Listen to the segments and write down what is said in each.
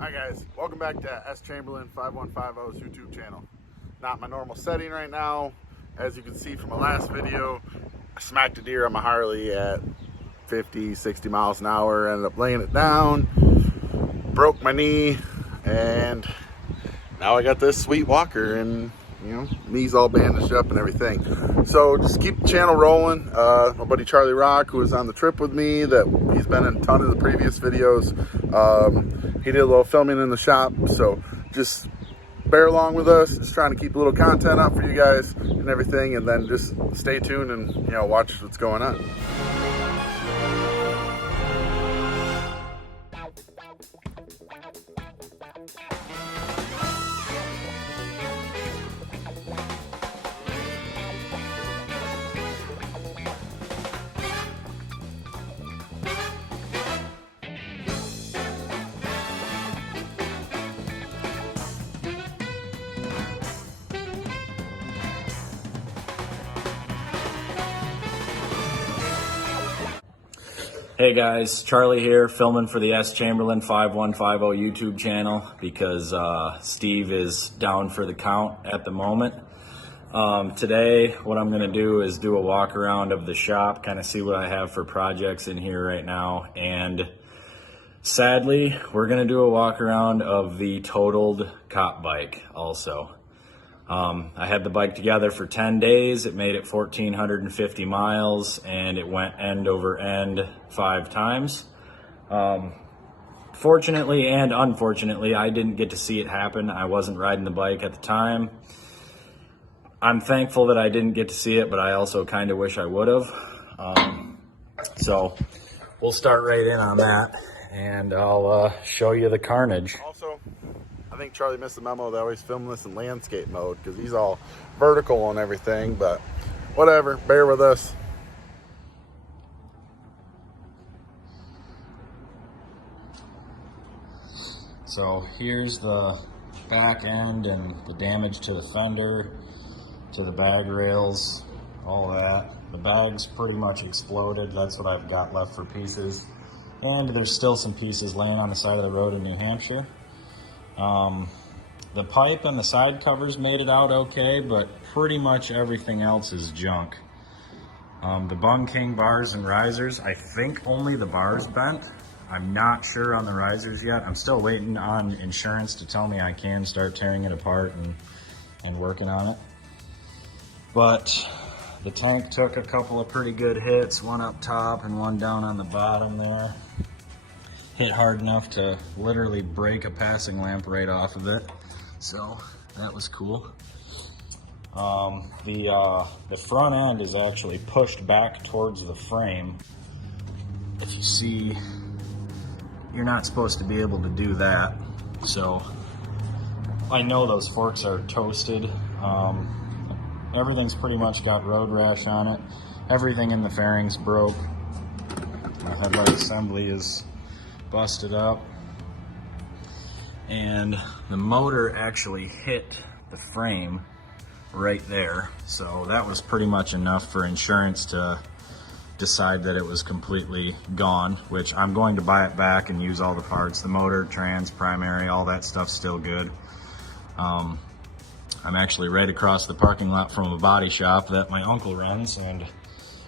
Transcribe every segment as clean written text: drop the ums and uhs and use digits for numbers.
Hi guys, welcome back to S Chamberlain 5150's YouTube channel. Not my normal setting right now. As you can see from my last video, I smacked a deer on my Harley at 50, 60 miles an hour, ended up laying it down, broke my knee, and now I got this sweet walker and knees all bandaged up and everything. So just keep the channel rolling. My buddy Charlie Rock, who was on the trip with me, that he's been in a ton of the previous videos. He did a little filming in the shop, so just bear along with us. Just trying to keep a little content up for you guys and everything, and then just stay tuned and watch what's going on. Hey guys, Charlie here, filming for the S Chamberlain 5150 YouTube channel because Steve is down for the count at the moment. Today, what I'm going to do is do a walk around of the shop, kind of see what I have for projects in here right now, and sadly, we're going to do a walk around of the totaled cop bike also. I had the bike together for 10 days. It made it 1,450 miles and it went end over end 5 times. Fortunately and unfortunately, I didn't get to see it happen. I wasn't riding the bike at the time. I'm thankful that I didn't get to see it, but I also kind of wish I would have. So we'll start right in on that and I'll show you the carnage. Also, I think Charlie missed the memo that I always film this in landscape mode because he's all vertical and everything, but whatever, bear with us. So here's the back end and the damage to the fender, to the bag rails, all that. The bag's pretty much exploded. That's what I've got left for pieces. And there's still some pieces laying on the side of the road in New Hampshire. The pipe and the side covers made it out okay, but pretty much everything else is junk. The Bung King bars and risers, I think only the bars bent. I'm not sure on the risers yet. I'm still waiting on insurance to tell me I can start tearing it apart and working on it. But the tank took a couple of pretty good hits, one up top and one down on the bottom there. Hit hard enough to literally break a passing lamp right off of it. So that was cool. The front end is actually pushed back towards the frame. If you see, you're not supposed to be able to do that. So I know those forks are toasted. Everything's pretty much got road rash on it. Everything in the fairings broke. The headlight assembly is busted up. And the motor actually hit the frame right there. So that was pretty much enough for insurance to decide that it was completely gone, which I'm going to buy it back and use all the parts. The motor, trans, primary, all that stuff's still good. I'm actually right across the parking lot from a body shop that my uncle runs, and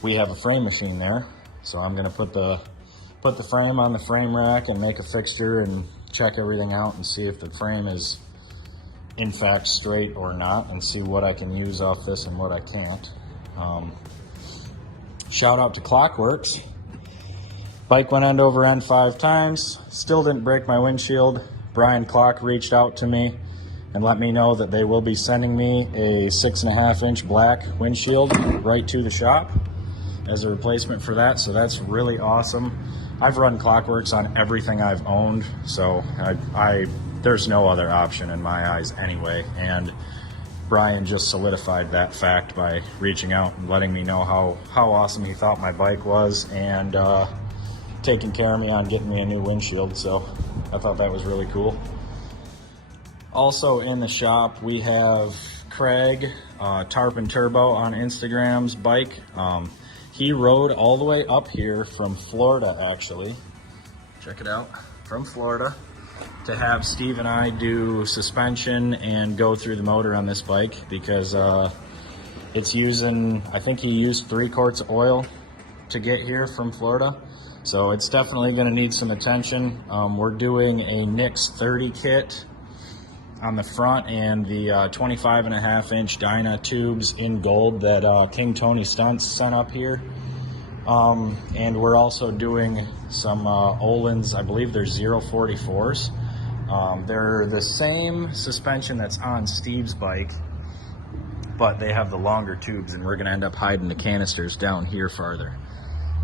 we have a frame machine there. So I'm gonna put the frame on the frame rack and make a fixture and check everything out and see if the frame is in fact straight or not, and see what I can use off this and what I can't. Shout out to Clockworks. Bike went end over end 5 times, still didn't break my windshield. Brian Clock reached out to me and let me know that they will be sending me a 6.5-inch black windshield right to the shop as a replacement for that, so that's really awesome. I've run Clockworks on everything I've owned, so there's no other option in my eyes anyway, and Brian just solidified that fact by reaching out and letting me know how awesome he thought my bike was, and taking care of me on getting me a new windshield, so I thought that was really cool. Also in the shop, we have Craig, Tarpon Turbo on Instagram's bike. He rode all the way up here from Florida, actually. Check it out, from Florida to have Steve and I do suspension and go through the motor on this bike because it's using, I think he used 3 quarts of oil to get here from Florida. So it's definitely going to need some attention. We're doing a Nix 30 kit on the front and the 25.5-inch Dyna tubes in gold that King Tony Stunts sent up here. And we're also doing some Öhlins, I believe they're 044s. They're the same suspension that's on Steve's bike, but they have the longer tubes, and we're going to end up hiding the canisters down here farther.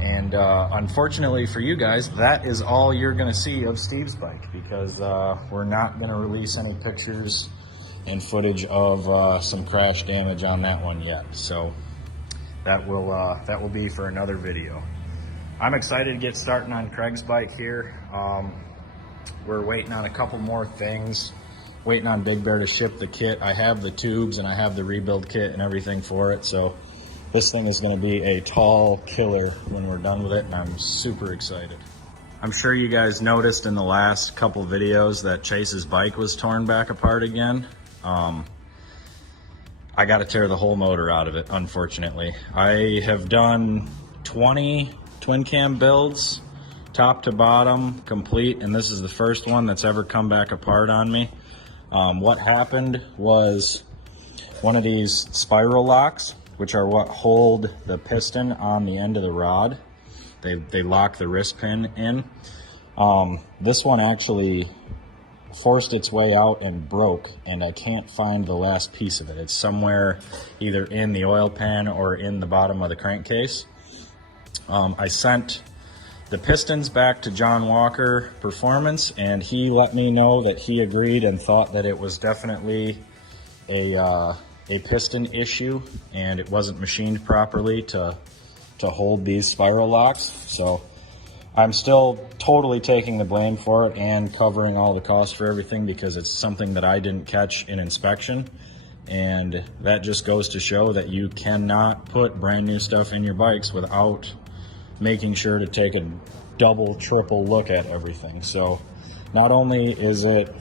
And unfortunately for you guys, that is all you're going to see of Steve's bike, because we're not going to release any pictures and footage of some crash damage on that one yet. So that will be for another video. I'm excited to get starting on Craig's bike here. We're waiting on a couple more things. Waiting on Big Bear to ship the kit. I have the tubes and I have the rebuild kit and everything for it. So this thing is going to be a tall killer when we're done with it, and I'm super excited. I'm sure you guys noticed in the last couple videos that Chase's bike was torn back apart again. I got to tear the whole motor out of it, unfortunately. I have done 20 twin cam builds, top to bottom, complete, and this is the first one that's ever come back apart on me. What happened was one of these spiral locks, which are what hold the piston on the end of the rod. They lock the wrist pin in. This one actually forced its way out and broke, and I can't find the last piece of it. It's somewhere either in the oil pan or in the bottom of the crankcase. I sent the pistons back to John Walker Performance, and he let me know that he agreed and thought that it was definitely a piston issue, and it wasn't machined properly to hold these spiral locks. So I'm still totally taking the blame for it and covering all the costs for everything, because it's something that I didn't catch in inspection. And that just goes to show that you cannot put brand new stuff in your bikes without making sure to take a double, triple look at everything. So not only is it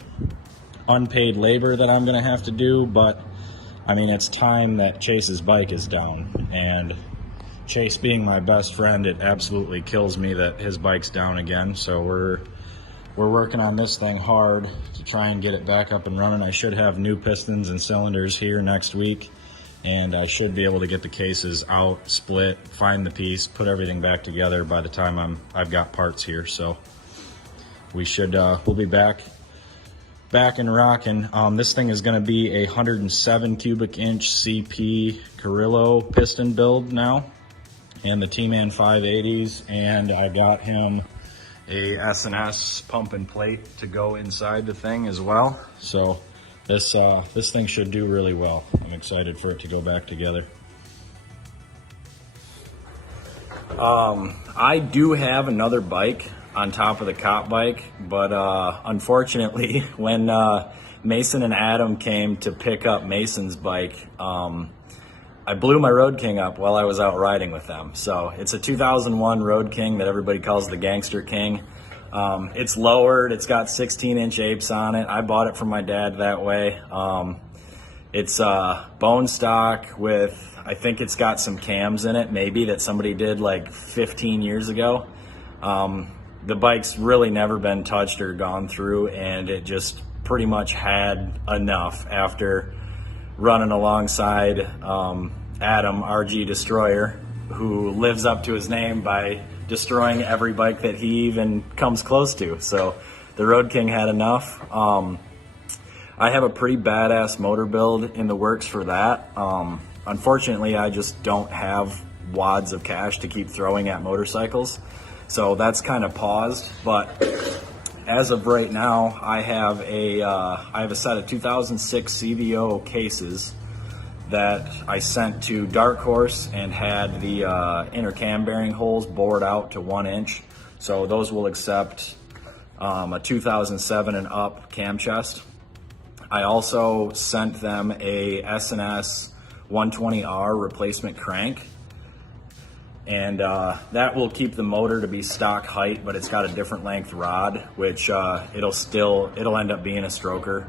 unpaid labor that I'm going to have to do, but I mean, it's time that Chase's bike is down. And Chase being my best friend, it absolutely kills me that his bike's down again. So we're working on this thing hard to try and get it back up and running. I should have new pistons and cylinders here next week, and I should be able to get the cases out, split, find the piece, put everything back together by the time I've got parts here. So we should we'll be back and rocking. This thing is going to be a 107 cubic inch CP Carrillo piston build now, and the T-Man 580s, and I got him a S&S pump and plate to go inside the thing as well. So this thing should do really well. I'm excited for it to go back together. I do have another bike on top of the cop bike, but unfortunately when Mason and Adam came to pick up Mason's bike, I blew my Road King up while I was out riding with them. So it's a 2001 Road King that everybody calls the Gangster King. It's lowered, it's got 16-inch apes on it. I bought it from my dad that way. It's bone stock with, I think it's got some cams in it, maybe, that somebody did like 15 years ago. The bike's really never been touched or gone through, and it just pretty much had enough after running alongside Adam, RG Destroyer, who lives up to his name by destroying every bike that he even comes close to. So the Road King had enough. I have a pretty badass motor build in the works for that. Unfortunately, I just don't have wads of cash to keep throwing at motorcycles. So that's kind of paused, but as of right now, I have a set of 2006 CVO cases that I sent to Dark Horse and had the inner cam bearing holes bored out to 1 inch. So those will accept a 2007 and up cam chest. I also sent them a S&S 120R replacement crank. And that will keep the motor to be stock height, but it's got a different length rod, which it'll end up being a stroker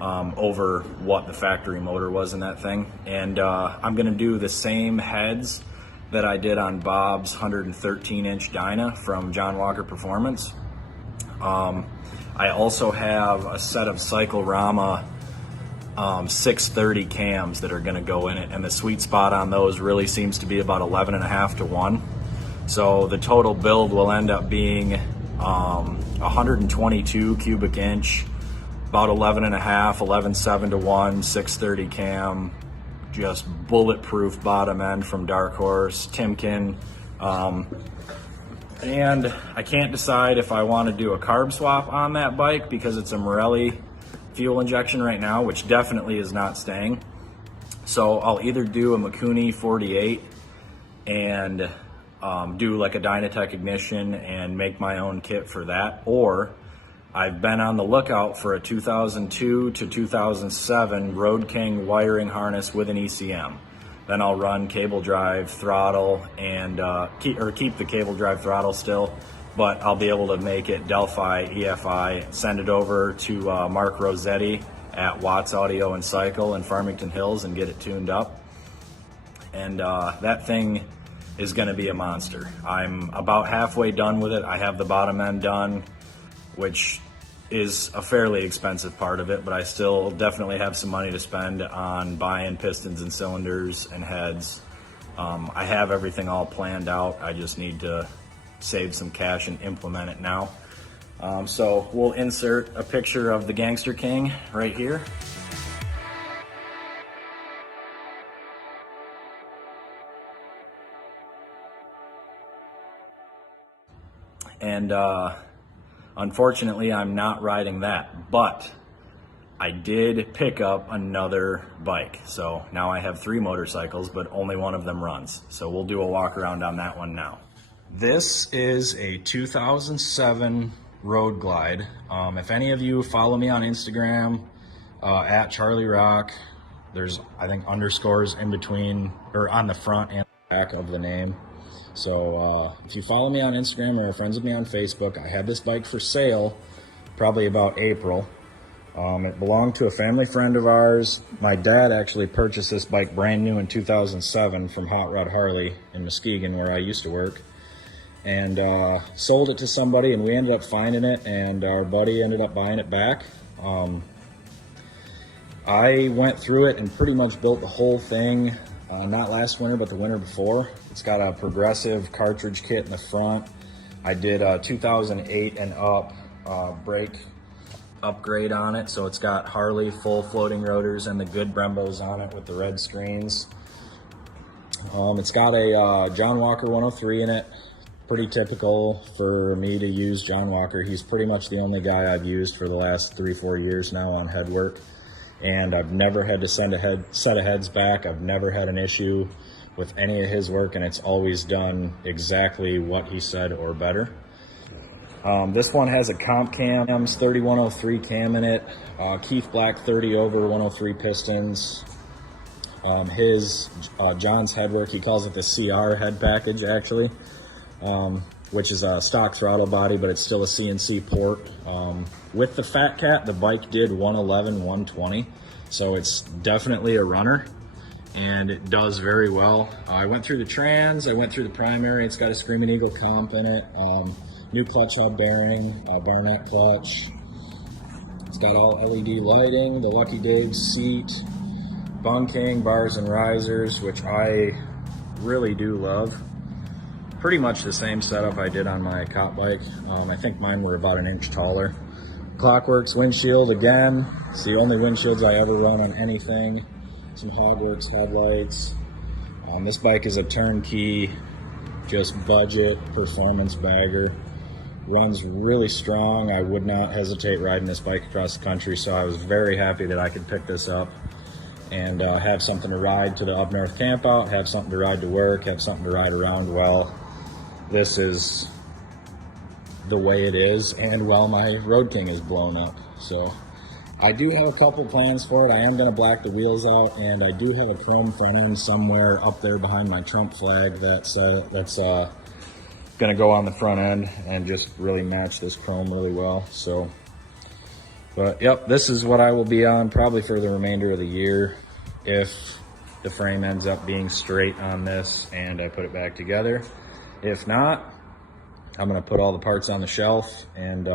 over what the factory motor was in that thing. And I'm gonna do the same heads that I did on Bob's 113-inch Dyna from John Walker Performance. I also have a set of Cyclorama 630 cams that are going to go in it, and the sweet spot on those really seems to be about 11.5 to 1. So the total build will end up being 122 cubic inch, about 11.5, 11.7 to 1, 630 cam, just bulletproof bottom end from Dark Horse, Timken. And I can't decide if I want to do a carb swap on that bike because it's a Morelli fuel injection right now, which definitely is not staying. So I'll either do a Mikuni 48 and do like a Dynatech ignition and make my own kit for that, or I've been on the lookout for a 2002 to 2007 Road King wiring harness with an ECM. Then I'll run cable drive throttle and keep the cable drive throttle still, but I'll be able to make it Delphi EFI, send it over to Mark Rossetti at Watts Audio and Cycle in Farmington Hills and get it tuned up. And that thing is gonna be a monster. I'm about halfway done with it. I have the bottom end done, which is a fairly expensive part of it, but I still definitely have some money to spend on buying pistons and cylinders and heads. I have everything all planned out. I just need to save some cash and implement it now. So we'll insert a picture of the Gangster King right here. And unfortunately, I'm not riding that, but I did pick up another bike. So now I have 3 motorcycles, but only one of them runs. So we'll do a walk around on that one now. This is a 2007 Road Glide. If any of you follow me on Instagram, at Charlie Rock, there's, I think, underscores in between, or on the front and back of the name. So if you follow me on Instagram or are friends with me on Facebook, I had this bike for sale probably about April. It belonged to a family friend of ours. My dad actually purchased this bike brand new in 2007 from Hot Rod Harley in Muskegon, where I used to work, and sold it to somebody, and we ended up finding it, and our buddy ended up buying it back. I went through it and pretty much built the whole thing, not last winter, but the winter before. It's got a progressive cartridge kit in the front. I did a 2008 and up brake upgrade on it, so it's got Harley full floating rotors and the good Brembos on it with the red screens. It's got a John Walker 103 in it. Pretty typical for me to use John Walker. He's pretty much the only guy I've used for the last 3-4 years now on head work, and I've never had to send a set of heads back. I've never had an issue with any of his work, and it's always done exactly what he said or better. This one has a comp cams, 3103 cam in it, Keith Black 30 over 103 pistons. John's headwork, he calls it the CR head package actually, which is a stock throttle body, but it's still a CNC port. With the Fat Cat, the bike did 111, 120, so it's definitely a runner, and it does very well. I went through the trans, I went through the primary. It's got a Screaming Eagle comp in it, new clutch hub bearing, Barnett clutch. It's got all LED lighting, the Lucky Dig seat, bunking, bars and risers, which I really do love. Pretty much the same setup I did on my cop bike. I think mine were about an inch taller. Clockworks windshield again. It's the only windshields I ever run on anything. Some Hogworks headlights. This bike is a turnkey, just budget performance bagger. Runs really strong. I would not hesitate riding this bike across the country, so I was very happy that I could pick this up and have something to ride to the up north camp out, have something to ride to work, have something to ride around well. This is the way it is, and while my Road King is blown up. So I do have a couple plans for it. I am going to black the wheels out, and I do have a chrome front end somewhere up there behind my Trump flag that's going to go on the front end and just really match this chrome really well. So, but yep, this is what I will be on probably for the remainder of the year if the frame ends up being straight on this and I put it back together. If not, I'm going to put all the parts on the shelf and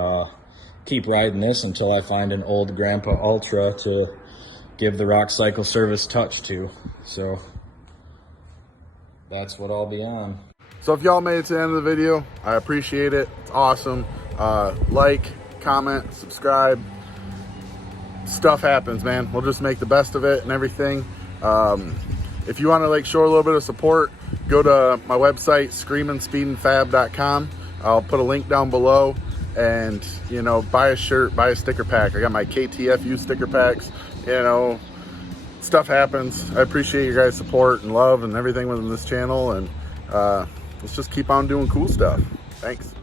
keep riding this until I find an old Grandpa Ultra to give the Rock Cycle Service touch to. So that's what I'll be on. So if y'all made it to the end of the video, I appreciate it. It's awesome. Like, comment, subscribe. Stuff happens, man. We'll just make the best of it and everything. If you want to show a little bit of support, go to my website, Screaminspeednfab.com. I'll put a link down below, and buy a shirt, buy a sticker pack. I got my KTFU sticker packs. Stuff happens. I appreciate your guys' support and love and everything within this channel, and let's just keep on doing cool stuff. Thanks.